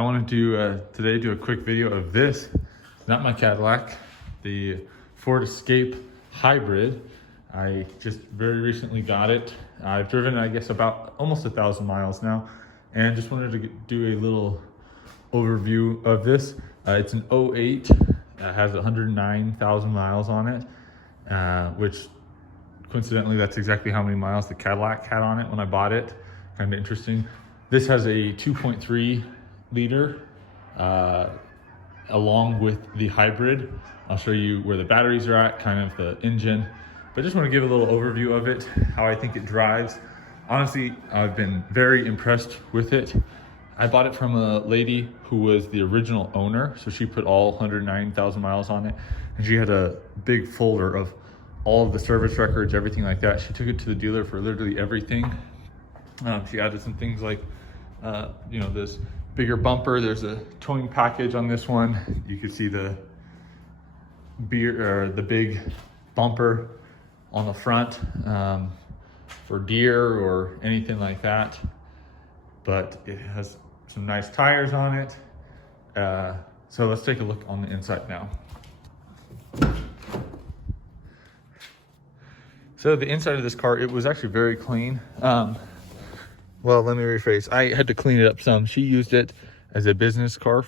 I wanted to today do a quick video of this. It's not my Cadillac, the Ford Escape Hybrid. I just very recently got it. I've driven, I guess, about almost 1,000 miles now, and just wanted to do a little overview of this. It's an 08, has 109,000 miles on it, which coincidentally, that's exactly how many miles the Cadillac had on it when I bought it. Kind of interesting. This has a 2.3 liter along with the hybrid. I'll show you where the batteries are at, kind of the engine, but just want to give a little overview of it, how I think it drives. Honestly, I've been very impressed with it. I bought it from a lady who was the original owner, so she put all 109,000 miles on it, and she had a big folder of all of the service records, everything like that. She took it to the dealer for literally everything. She added some things like, this bigger bumper. There's a towing package on this one. You can see the big bumper on the front for deer or anything like that. But it has some nice tires on it. So let's take a look on the inside now. So the inside of this car, it was actually very clean. Well, let me rephrase. I had to clean it up some. She used it as a business car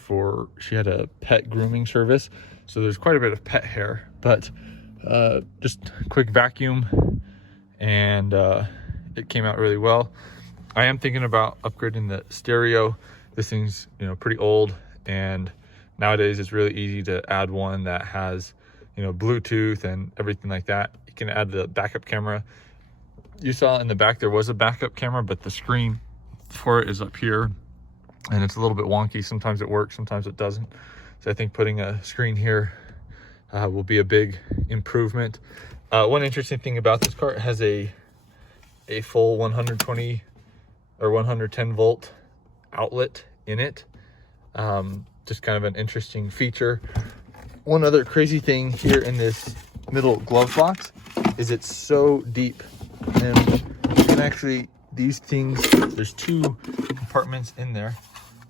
she had a pet grooming service. So there's quite a bit of pet hair, but just quick vacuum, and it came out really well. I am thinking about upgrading the stereo. This thing's, pretty old, and nowadays it's really easy to add one that has, Bluetooth and everything like that. You can add the backup camera. You saw in the back there was a backup camera, but the screen for it is up here, and it's a little bit wonky. Sometimes it works, sometimes it doesn't. So I think putting a screen here will be a big improvement. One interesting thing about this car, it has a full 120 or 110 volt outlet in it. Just kind of an interesting feature. One other crazy thing here in this middle glove box is it's so deep, and you can actually, these things, there's two compartments in there.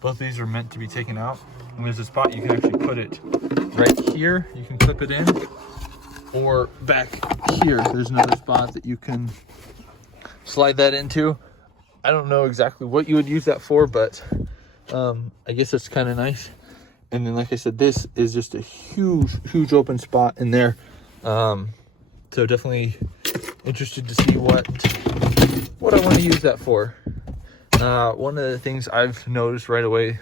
Both of these are meant to be taken out, and there's a spot you can actually put it right here. You can clip it in, or back here there's another spot that you can slide that into. I don't know exactly what you would use that for, but I guess it's kind of nice. And then, like I said, this is just a huge open spot in there. So definitely interested to see what I want to use that for. One of the things I've noticed right away,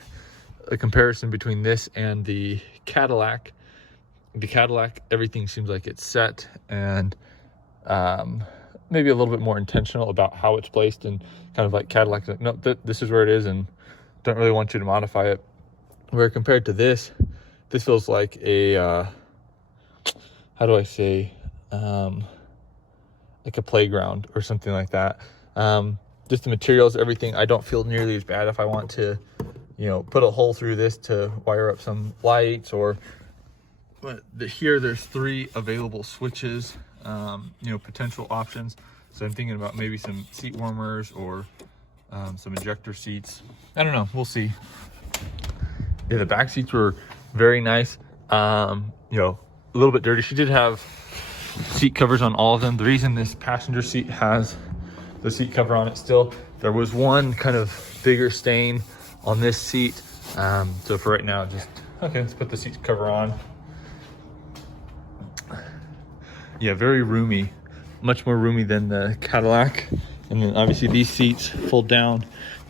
a comparison between this and the Cadillac. The Cadillac, everything seems like it's set and maybe a little bit more intentional about how it's placed, and kind of like Cadillac's like, no, this is where it is, and don't really want you to modify it. Where compared to this feels like a, how do I say, like a playground or something like that. Just the materials, everything, I don't feel nearly as bad if I want to, put a hole through this to wire up some lights, or here there's 3 available switches, potential options. So I'm thinking about maybe some seat warmers or some ejector seats. I don't know, we'll see. Yeah, the back seats were very nice. A little bit dirty. She did have seat covers on all of them. The reason this passenger seat has the seat cover on it still, there was one kind of bigger stain on this seat. So for right now, let's put the seat cover on. Yeah, very roomy, much more roomy than the Cadillac. And then obviously these seats fold down.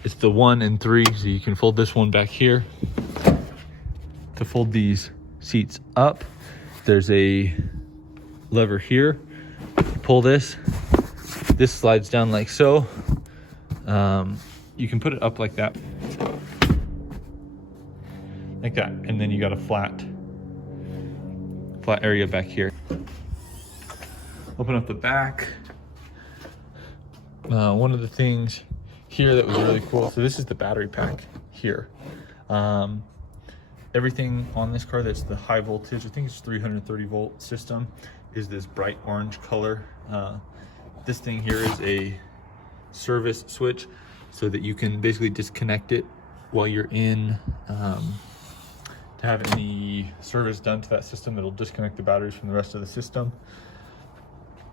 It's the 1 and 3, so you can fold this one back here to fold these seats up. There's a lever here. You pull this slides down like so. You can put it up like that, and then you got a flat area back here. Open up the back. One of the things here that was really cool, so this is the battery pack here. Everything on this car that's the high voltage, I think it's 330 volt system, is this bright orange color. This thing here is a service switch, so that you can basically disconnect it while you're in to have any service done to that system. It'll disconnect the batteries from the rest of the system.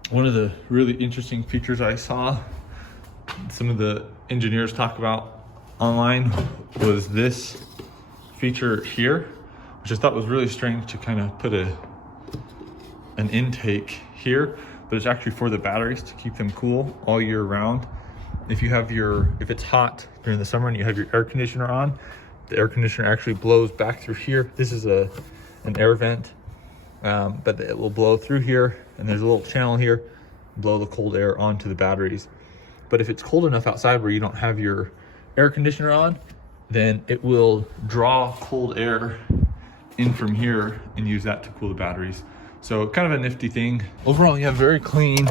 One of the really interesting features I saw some of the engineers talk about online was this feature here, which I thought was really strange to kind of put an intake here, but it's actually for the batteries to keep them cool all year round. If it's hot during the summer and you have your air conditioner on, the air conditioner actually blows back through here. This is an air vent, but it will blow through here, and there's a little channel here, blow the cold air onto the batteries. But if it's cold enough outside where you don't have your air conditioner on, then it will draw cold air in from here and use that to cool the batteries. So kind of a nifty thing. Overall, yeah, very clean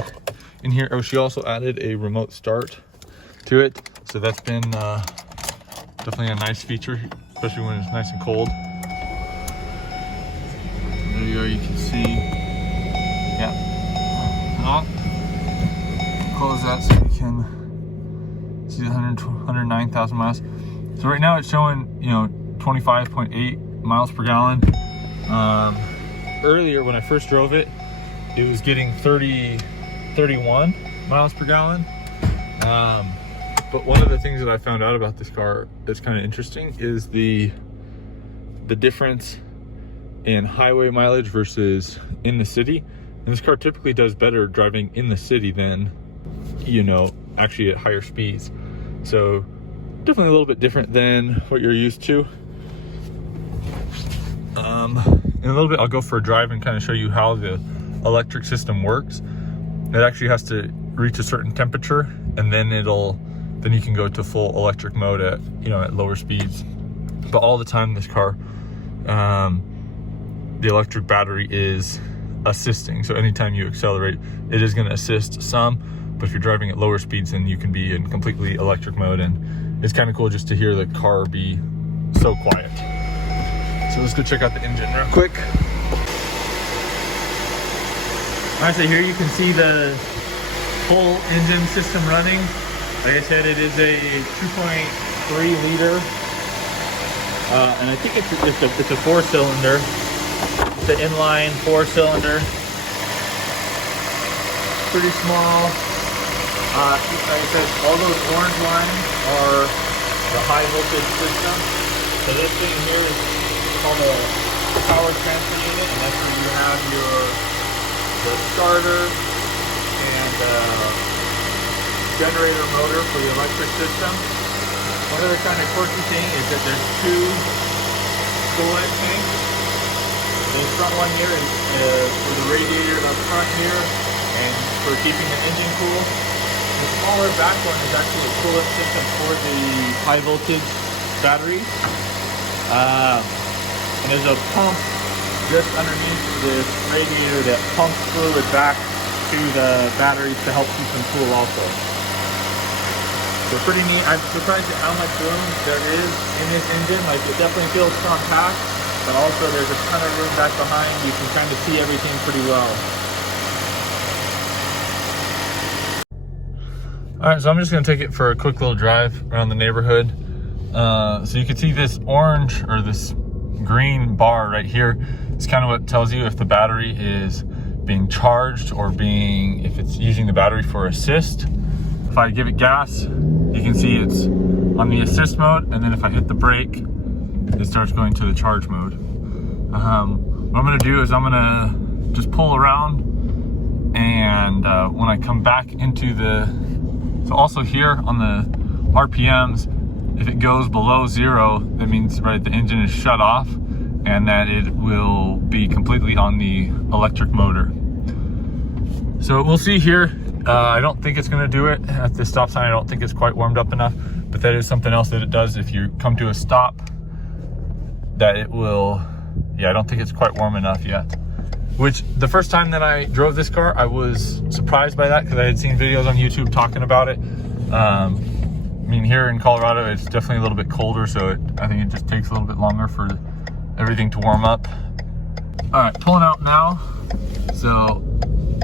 in here. Oh, she also added a remote start to it. So that's been definitely a nice feature, especially when it's nice and cold. There you go, you can see. Yeah. Close that so you can see the 109,000 miles. So right now it's showing, 25.8 miles per gallon. Earlier when I first drove it, it was getting 31 miles per gallon. But one of the things that I found out about this car that's kind of interesting is the difference in highway mileage versus in the city. And this car typically does better driving in the city than, actually at higher speeds. So definitely a little bit different than what you're used to. In a little bit, I'll go for a drive and kind of show you how the electric system works. It actually has to reach a certain temperature, and then you can go to full electric mode at lower speeds. But all the time, this car, the electric battery is assisting. So anytime you accelerate, it is going to assist some. But if you're driving at lower speeds, then you can be in completely electric mode, and it's kind of cool just to hear the car be so quiet. So let's go check out the engine real quick. All right, so here you can see the full engine system running. Like I said, it is a 2.3 liter, and I think it's a 4-cylinder. It's an inline 4-cylinder. Pretty small. Like I said, all those orange lines are the high voltage system. So this thing here is called a power transfer unit, and that's where you have the starter and generator motor for the electric system. One other kind of quirky thing is that there's two coolant tanks. The front one here is for the radiator up front here and for keeping the engine cool. The smaller back one is actually a coolant system for the high voltage batteries. And there's a pump just underneath this radiator that pumps fluid back to the batteries to help keep them cool also. So pretty neat. I'm surprised at how much room there is in this engine. Like, it definitely feels compact, but also there's a ton of room back behind. You can kind of see everything pretty well. All right, so I'm just gonna take it for a quick little drive around the neighborhood. So you can see this orange or this green bar right here is kind of what tells you if the battery is being charged or if it's using the battery for assist. If I give it gas, you can see it's on the assist mode, and then if I hit the brake, it starts going to the charge mode. What I'm gonna do is I'm gonna just pull around, and when I come back into so also here on the RPMs, if it goes below 0, that means the engine is shut off and that it will be completely on the electric motor. So we'll see here. I don't think it's gonna do it at the stop sign. I don't think it's quite warmed up enough, but that is something else that it does if you come to a stop, that it will, I don't think it's quite warm enough yet. Which, the first time that I drove this car, I was surprised by that because I had seen videos on YouTube talking about it. I mean, here in Colorado, it's definitely a little bit colder, so I think it just takes a little bit longer for everything to warm up. All right, pulling out now. So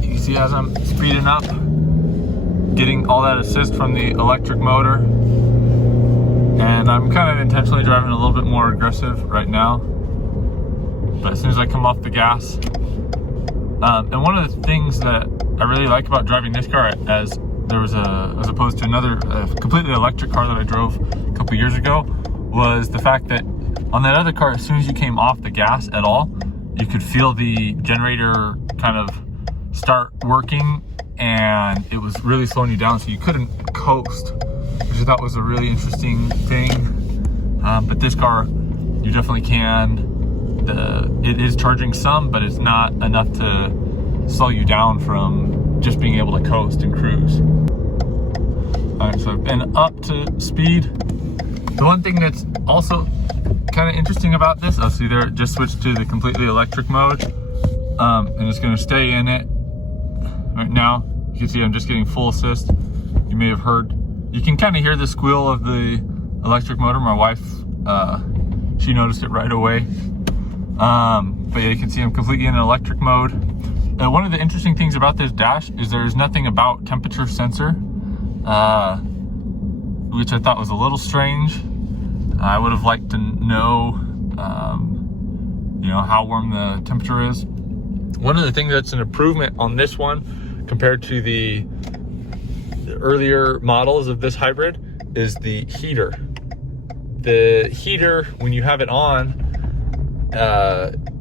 you can see as I'm speeding up, getting all that assist from the electric motor. And I'm kind of intentionally driving a little bit more aggressive right now, but as soon as I come off the gas, and one of the things that I really like about driving this car, as opposed to another completely electric car that I drove a couple years ago, was the fact that on that other car, as soon as you came off the gas at all, you could feel the generator kind of start working, and it was really slowing you down, so you couldn't coast, which I thought was a really interesting thing. But this car, you definitely can. It is charging some, but it's not enough to slow you down from just being able to coast and cruise. All right, so I've been up to speed. The one thing that's also kind of interesting about this, I'll see there, it just switched to the completely electric mode, and it's going to stay in it right now. You can see I'm just getting full assist. You may have heard, you can kind of hear the squeal of the electric motor. My wife, she noticed it right away. But yeah, you can see I'm completely in electric mode. One of the interesting things about this dash is there's nothing about temperature sensor, which I thought was a little strange. I would have liked to know, you know, how warm the temperature is. One of the things that's an improvement on this one compared to the earlier models of this hybrid is the heater. The heater, when you have it on,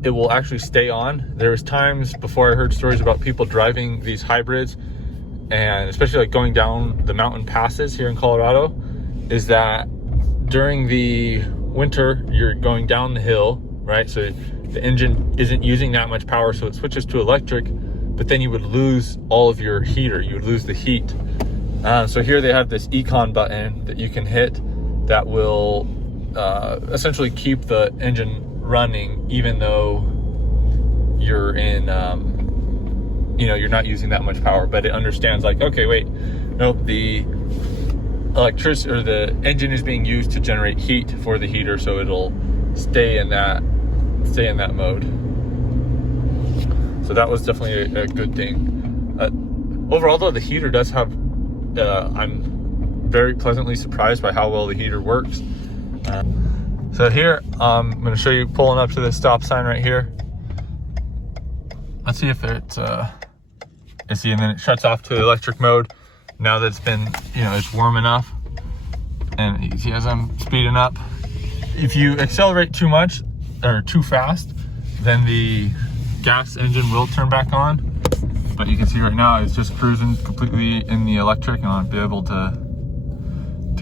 it will actually stay on. There was times before I heard stories about people driving these hybrids, and especially like going down the mountain passes here in Colorado, is that during the winter you're going down the hill, right? So the engine isn't using that much power, so it switches to electric, but then you would lose all of your heater, you would lose the heat. So here they have this econ button that you can hit that will essentially keep the engine running even though you're in you know, you're not using that much power, but it understands like, okay, wait, nope, the electricity or the engine is being used to generate heat for the heater, so it'll stay in that mode. So that was definitely a good thing. Overall though, the heater does have I'm very pleasantly surprised by how well the heater works. So here, I'm going to show you pulling up to this stop sign right here. Let's see if it's, you see, and then it shuts off to the electric mode. Now that it's been, you know, it's warm enough. And you see as I'm speeding up, if you accelerate too much or too fast, then the gas engine will turn back on. But you can see right now, it's just cruising completely in the electric, and I'll be able to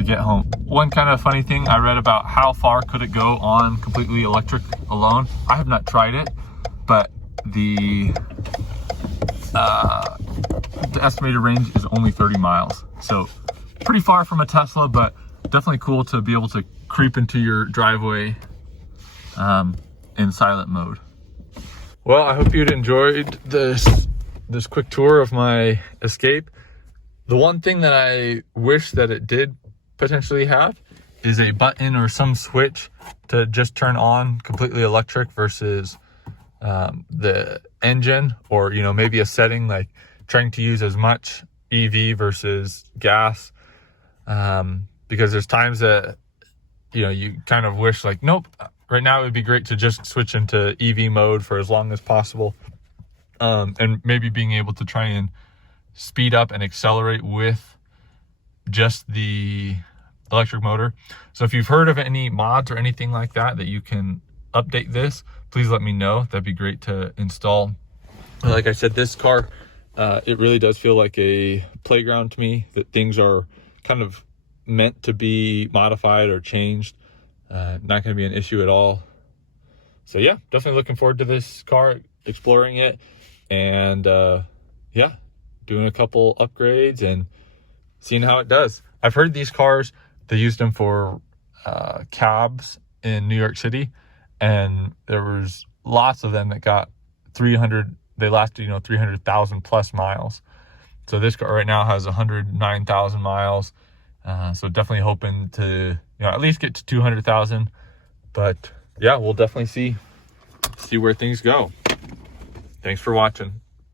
get home. One kind of funny thing I read about how far could it go on completely electric alone. I have not tried it, but the estimated range is only 30 miles. So pretty far from a Tesla, but definitely cool to be able to creep into your driveway in silent mode. Well, I hope you'd enjoyed this quick tour of my Escape. The one thing that I wish that it did potentially have is a button or some switch to just turn on completely electric versus the engine, or, you know, maybe a setting like trying to use as much EV versus gas, because there's times that, you know, you kind of wish like, nope, right now it would be great to just switch into EV mode for as long as possible, and maybe being able to try and speed up and accelerate with just the electric motor. So if you've heard of any mods or anything like that you can update this, please let me know. That'd be great to install. Like I said, this car, it really does feel like a playground to me, that things are kind of meant to be modified or changed. Not going to be an issue at all. So yeah, definitely looking forward to this car, exploring it, and yeah, doing a couple upgrades and seeing how it does. I've heard these cars, they used them for cabs in New York City, and there was lots of them that got 300, they lasted, you know, 300,000 plus miles. So this car right now has 109,000 miles. So definitely hoping to, you know, at least get to 200,000. But yeah, we'll definitely see where things go. Thanks for watching.